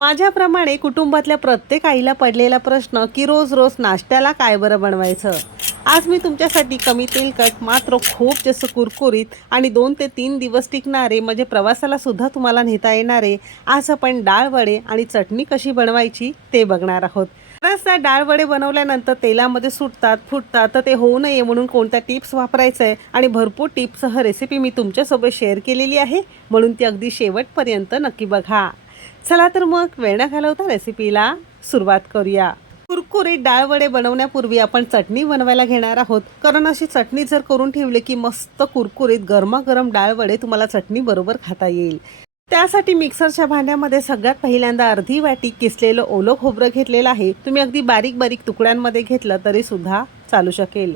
माझ्याप्रमाणे कुटुंबातल्या प्रत्येक आईला पडलेला प्रश्न की रोज रोज नाश्त्याला काय बरं बनवायचं? आज मी तुमच्यासाठी कमी तेलकट मात्र खूप जसं कुरकुरीत आणि दोन ते तीन दिवस टिकणारे म्हणजे प्रवासाला सुद्धा तुम्हाला नेता येणारे आज आपण डाळ वडे आणि चटणी कशी बनवायची ते बघणार आहोत. बऱ्याचदा डाळ वडे बनवल्यानंतर तेलामध्ये सुटतात फुटतात तर ते होऊ नये म्हणून कोणत्या टिप्स वापरायचं आहे आणि भरपूर टिप्ससह रेसिपी मी तुमच्यासोबत शेअर केलेली आहे म्हणून ती अगदी शेवटपर्यंत नक्की बघा. चला तर मग वेळ न घालवता रेसिपीला सुरुवात करूया. कुरकुरीत डाळवडे बनवण्यापूर्वी आपण चटणी बनवायला घेणार आहोत. कारण अशी चटणी जर करून ठेवली की मस्त कुरकुरीत गरमागरम डाळवडे तुम्हाला चटणी बरोबर खाता येईल. त्यासाठी मिक्सरच्या भांड्यामध्ये सगळ्यात पहिल्यांदा अर्धी वाटी किसलेलं ओलं खोबरं घेतलेलं आहे. तुम्ही अगदी बारीक बारीक तुकड्यांमध्ये घेतलं तरी सुद्धा चालू शकेल.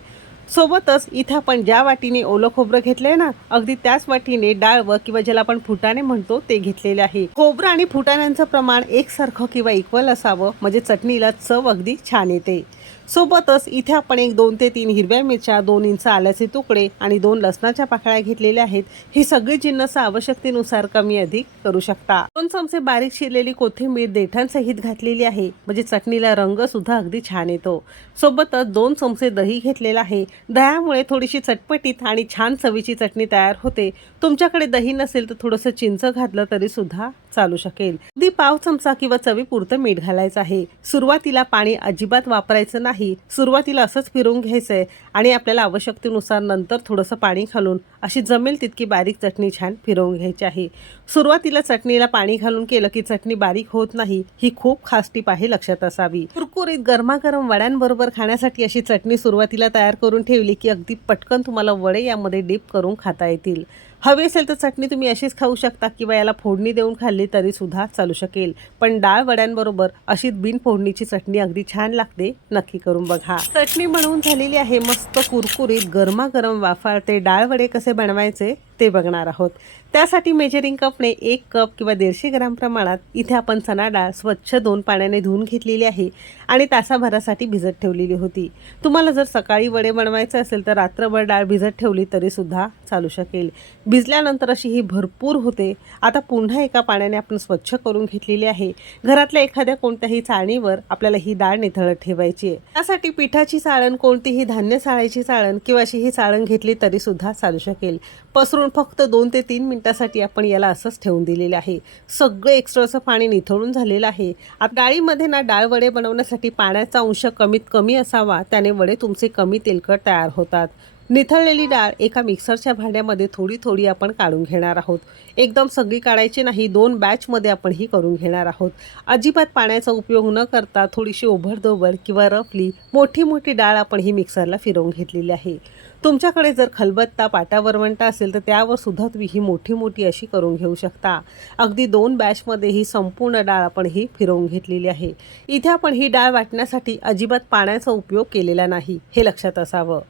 सोबतच इथे आपण ज्या वाटीने ओलं खोबरं घेतलंय ना अगदी त्याच वाटीने डाळ व किंवा ज्याला आपण फुटाणे म्हणतो ते घेतलेले आहे. खोबरं आणि फुटाण्यांचं प्रमाण एकसारखं किंवा इक्वल असावं म्हणजे चटणीला चव अगदी छान येते. सोबतच इथे आपण एक दोन ते तीन हिरव्या मिरच्या दोन इंच आल्याचे तुकडे आणि दोन लसणाच्या पाकळ्या घेतलेल्या आहेत. ही सगळी जिन्नस आवश्यकतेनुसार कमी अधिक करू शकता. दोन चमचे बारीक शिरलेली कोथिंबीर देठांसहित घातलेली आहे. म्हणजे चटणीला रंग सुद्धा अगदी छान येतो. सोबतच दोन चमचे दही घेतलेलं आहे. दह्यामुळे थोडीशी चटपटीत आणि छान चवीची चटणी तयार होते. तुमच्याकडे दही नसेल तर थोडंसं चिंच घातलं तरी सुद्धा चालू शकेल. अगदी पाव चमचा किंवा चवीपुरतं मीठ घालायचं आहे. सुरुवातीला पाणी अजिबात वापरायचं नाही. सुरुवातीला असंच फिरवून आहे आणि आपल्याला आवश्यकतेनुसार नंतर थोडंसं पाणी घालून अशी जमेल तितकी बारीक चटणी छान फिरवून घ्यायची आहे. सुरुवातीला चटणीला पाणी घालून केलं की चटणी बारीक होत नाही ही खूप खास टीप आहे लक्षात असावी. कुरकुरीत गरमागरम वड्यांबरोबर खाण्यासाठी अशी चटणी सुरुवातीला तयार करून ठेवली की अगदी पटकन तुम्हाला वडे यामध्ये डीप करून खाता येतील. हवी असेल तर चटणी तुम्ही अशीच खाऊ शकता किंवा याला फोडणी देऊन खाल्ली तरी सुद्धा चालू शकेल. पण डाळ वड्यांबरोबर अशी बिन फोडणीची चटणी अगदी छान लागते. नक्की करून बघा. चटणी म्हणून झालेली आहे मस्त कुरकुरीत गरमागरम वाफाळते डाळ वडे कसे बनवायचे? ते बघणार आहोत. त्यासाठी मेजरिंग कपने एक कप किंवा दीडशे ग्राम प्रमाणात इथे आपण चणा डाळ स्वच्छ दोन पाण्याने धुवून घेतलेली आहे आणि तासाभरासाठी भिजत ठेवलेली होती. तुम्हाला जर सकाळी वडे बनवायचे असेल तर रात्रभर डाळ भिजत ठेवली तरीसुद्धा चालू शकेल. भिजल्यानंतर अशी ही भरपूर होते. आता पुन्हा एका पाण्याने आपण स्वच्छ करून घेतलेली आहे. घरातल्या एखाद्या कोणत्याही चाळणीवर आपल्याला ही डाळ निथळत ठेवायची आहे. त्यासाठी पिठाची चाळण कोणतीही धान्य चाळायची चाळण किंवा अशी ही चाळण घेतली तरीसुद्धा चालू शकेल. पसरून फक्त दोन ते तीन मिनटासाठी आपण याला असंच ठेवून दिलेले आहे. सगळं एक्स्ट्राचं पाणी निथळून झालेलं आहे. आता डाळीमध्ये ना डाळ वडे बनवण्यासाठी पाण्याचा अंश कमीत कमी असावा. त्याने वडे तुमचे कमी तेलकट तयार होतात. निथळलेली डाळ एका मिक्सरच्या भांड्यामध्ये थोडी थोडी आपण काढून घेणार आहोत. एकदम सगळी काढायची नाही दोन बॅचमध्ये आपण ही करून घेणार आहोत. अजिबात पाण्याचा उपयोग न करता थोडीशी ओभरदोबर किंवा रफली मोठी मोठी डाळ आपण ही मिक्सरला फिरवून घेतलेली आहे. तुमच्याकडे जर खलबत्ता पाटा वरवंटा असेल तर त्यावर सुद्धा तुम्ही ही मोठी मोठी अशी करून घेऊ शकता. अगदी दोन बॅचमध्ये ही संपूर्ण डाळ आपण ही फिरवून घेतलेली आहे. इथे आपण ही डाळ वाटण्यासाठी अजिबात पाण्याचा उपयोग केलेला नाही हे लक्षात असावं.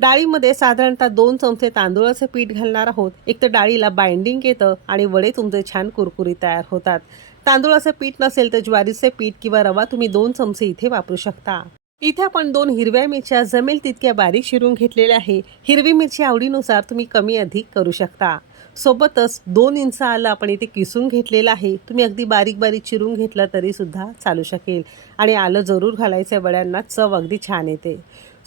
डाळीमध्ये साधारणतः दोन चमचे तांदूळाचं पीठ घालणार आहोत. एक तर डाळीला बाइंडिंग येतं आणि वडे तुमचे छान कुरकुरी तयार होतात. तांदूळाचं पीठ नसेल तर ज्वारीचे पीठ किंवा रवा तुम्ही दोन चमचे इथे वापरू शकता. इथे आपण दोन हिरव्या मिरच्या जमेल तितक्या बारीक शिरून घेतलेल्या आहे. हिरवी मिरची आवडीनुसार तुम्ही कमी अधिक करू शकता. सोबतच दोन इंच आलं आपण इथे किसून घेतलेलं आहे. तुम्ही अगदी बारीक बारीक चिरून घेतलं तरीसुद्धा चालू शकेल. आणि आलं जरूर घालायचं आहे वड्यांना चव अगदी छान येते.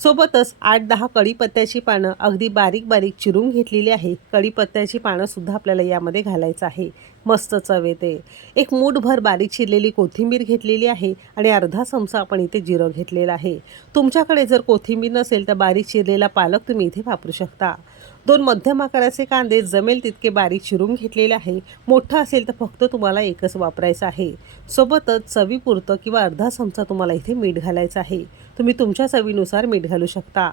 सोबतच आठ दहा कढीपत्त्याची पानं अगदी बारीक बारीक चिरून घेतलेली आहे. कढीपत्त्याची पानंसुद्धा आपल्याला यामध्ये घालायचं आहे. मस्त चव येते. एक मूठभर बारीक चिरलेली कोथिंबीर घेतलेली आहे आणि अर्धा चमचा आपण इथे जिरं घेतलेलं आहे. तुमच्याकडे जर कोथिंबीर नसेल तर बारीक चिरलेला पालक तुम्ही इथे वापरू शकता. दोन मध्यम आकाराचे कांदे जमेल तितके बारीक चिरून घेतलेले आहे. मोठं असेल तर फक्त तुम्हाला एकच वापरायचं आहे. सोबतच चवीपुरतं किंवा अर्धा चमचा तुम्हाला इथे मीठ घालायचं आहे. तुम्ही तुमच्या चवीनुसार मीठ घालू शकता.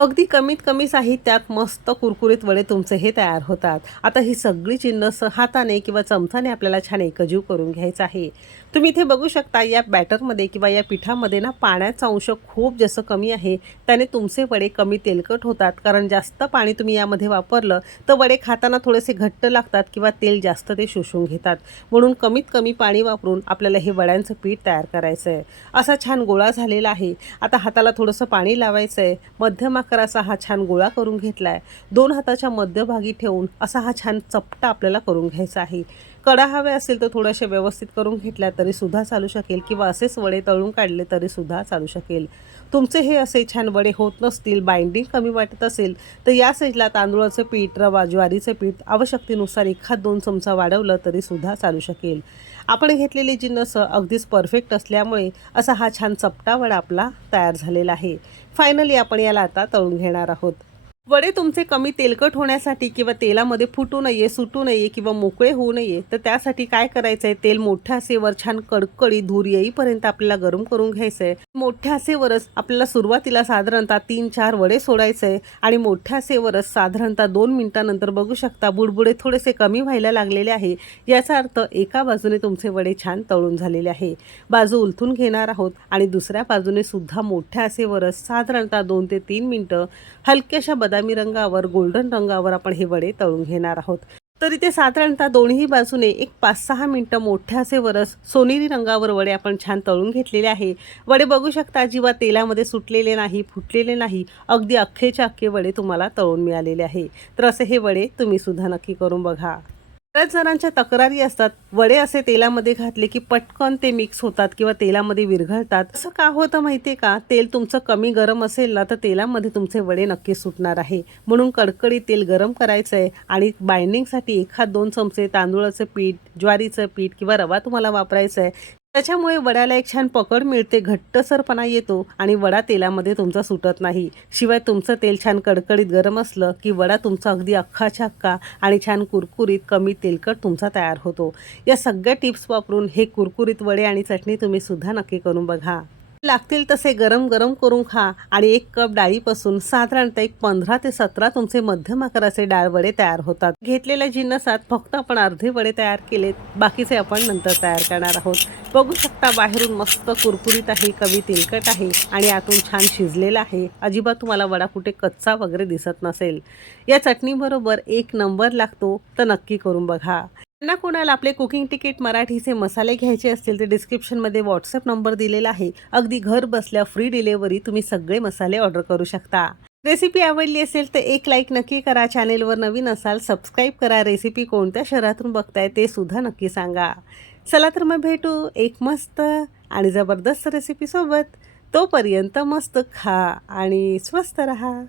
अगदी कमीत कमी साहित्यात मस्त कुरकुरीत वडे तुमचे हे तयार होतात. आता ही सगळी चिन्ह हाताने किंवा चमचाने आपल्याला छान एकजीव करून घ्यायचं आहे. तुम्ही इथे बघू शकता या बॅटरमध्ये किंवा या पिठामध्ये ना पाण्याचा अंश खूप जसं कमी आहे त्याने तुमचे वडे कमी तेलकट होतात. कारण जास्त पाणी तुम्ही यामध्ये वापरलं तर वडे खाताना थोडेसे घट्ट लागतात किंवा तेल जास्त ते शोषून घेतात. म्हणून कमीत कमी पाणी वापरून आपल्याला हे वड्यांचं पीठ तयार करायचं आहे. असा छान गोळा झालेला आहे. आता हाताला थोडंसं पाणी लावायचं आहे. मध्यम आकाराचा हा छान गोळा करून घेतला आहे दोन हाताच्या मध्यभागी ठेवून असा हा छान चपटा आपल्याला करून घ्यायचा आहे. कडा हवे असेल तर थोड्याशा व्यवस्थित करून घेतल्या तरी सुद्धा चालू शकेल किंवा असेच वडे तळून काढले तरी सुद्धा चालू शकेल. तुमचे हे असे छान वडे होत नसतील बाइंडिंग कमी वाटत असेल तर या साईजला तांदूळाचं पीठ रवा ज्वारीचं पीठ आवश्यकतेनुसार एखाद दोन चमचा वाढवलं तरी सुद्धा चालू शकेल. आपण घेतलेली जिन्नस अगदीच परफेक्ट असल्यामुळे असा हा छान चपटा वडा आपला तयार झालेला आहे. फायनली आपण याला आता तळून घेणार आहोत. वडे तुमचे कमी तेलकट होण्यासाठी किंवा तेलामध्ये फुटू नये सुटू नये किंवा मोकळे होऊ नये तर त्यासाठी काय करायचं आहे तेल मोठ्या आसेवर छान कडकडी धूर येईपर्यंत आपल्याला गरम करून घ्यायचं आहे मोठ्या आसेवरच आपल्याला सुरुवातीला साधारणतः तीन चार वडे सोडायचे आहे आणि मोठ्या आसेवरच साधारणतः दोन मिनिटानंतर बघू शकता बुडबुडे थोडेसे कमी व्हायला लागलेले आहे. याचा अर्थ एका बाजूने तुमचे वडे छान तळून झालेले आहे. बाजू उलथून घेणार आहोत आणि दुसऱ्या बाजूने सुद्धा मोठ्या आसेवरच साधारणतः दोन ते तीन मिनटं हलक्याशा बदल बदामी रंगावर गोल्डन रंगावर आपण हे वडे तळून घेणार आहोत. तर इथे साधारणतः दोन्ही बाजूने एक पाच सहा मिनटं मोठ्या असे वरस सोनेरी रंगावर वडे आपण छान तळून घेतलेले आहे. वडे बघू शकता अजिबात तेलामध्ये सुटलेले नाही फुटलेले नाही. अगदी अख्खेच्या अख्खे वडे तुम्हाला तळून मिळालेले आहे. तर असे हे वडे तुम्ही सुद्धा नक्की करून बघा. बऱ्याच जणांच्या तक्रारी असतात. वडे असे तेलामध्ये घातले की पटकन ते मिक्स होतात किंवा तेलामध्ये विरघळतात. असं का होतं माहितीये का? तेल तुमचं कमी गरम असेल ना तर तेलामध्ये तुमचे वडे नक्की सुटणार आहे. म्हणून कडकडीत तेल गरम करायचं आहे आणि बाइंडिंगसाठी एखाद दोन चमचे तांदूळाचं पीठ ज्वारीचं पीठ किंवा रवा तुम्हाला वापरायचा आहे त्याच्यामुळे वड्याला एक छान पकड मिळते घट्टसरपणा येतो आणि वडा तेलामध्ये तुमचा सुटत नाही. शिवाय तुमचं तेल छान कडकडीत गरम असलं की वडा तुमचा अगदी अख्खा छक्का आणि छान कुरकुरीत कमी तेलकट तुमचा तयार होतो. या सगळ्या टिप्स वापरून हे कुरकुरीत वडे आणि चटणी तुम्ही सुद्धा नक्की करून बघा. लागतील तसे गरम गरम करून खा आणि एक कप डाळीपासून साधारणतः एक पंधरा ते सतरा तुमचे मध्यम आकाराचे डाळ वडे तयार होतात. घेतलेल्या जिन्नसात फक्त आपण अर्धे वडे तयार केलेत. बाकीचे आपण नंतर तयार करणार आहोत. बघू शकता बाहेरून मस्त कुरकुरीत आहे कवी तेलकट आहे आणि आतून छान शिजलेला आहे. अजिबात तुम्हाला वडा कुठे कच्चा वगैरे दिसत नसेल. या चटणीबरोबर एक नंबर लागतो तर नक्की करून बघा. त्यांना कोणाला आपले कुकिंग तिकीट मराठीचे मसाले घ्यायचे असतील तर डिस्क्रिप्शनमध्ये व्हॉट्सअप नंबर दिलेला आहे. अगदी घर बसल्या फ्री डिलेवरी तुम्ही सगळे मसाले ऑर्डर करू शकता. रेसिपी आवडली असेल तर एक लाईक नक्की करा. चॅनेलवर नवीन असाल सबस्क्राईब करा. रेसिपी कोणत्या शहरातून बघताय ते सुद्धा नक्की सांगा. चला तर मग भेटू एक मस्त आणि जबरदस्त रेसिपीसोबत तोपर्यंत मस्त खा आणि स्वस्त रहा.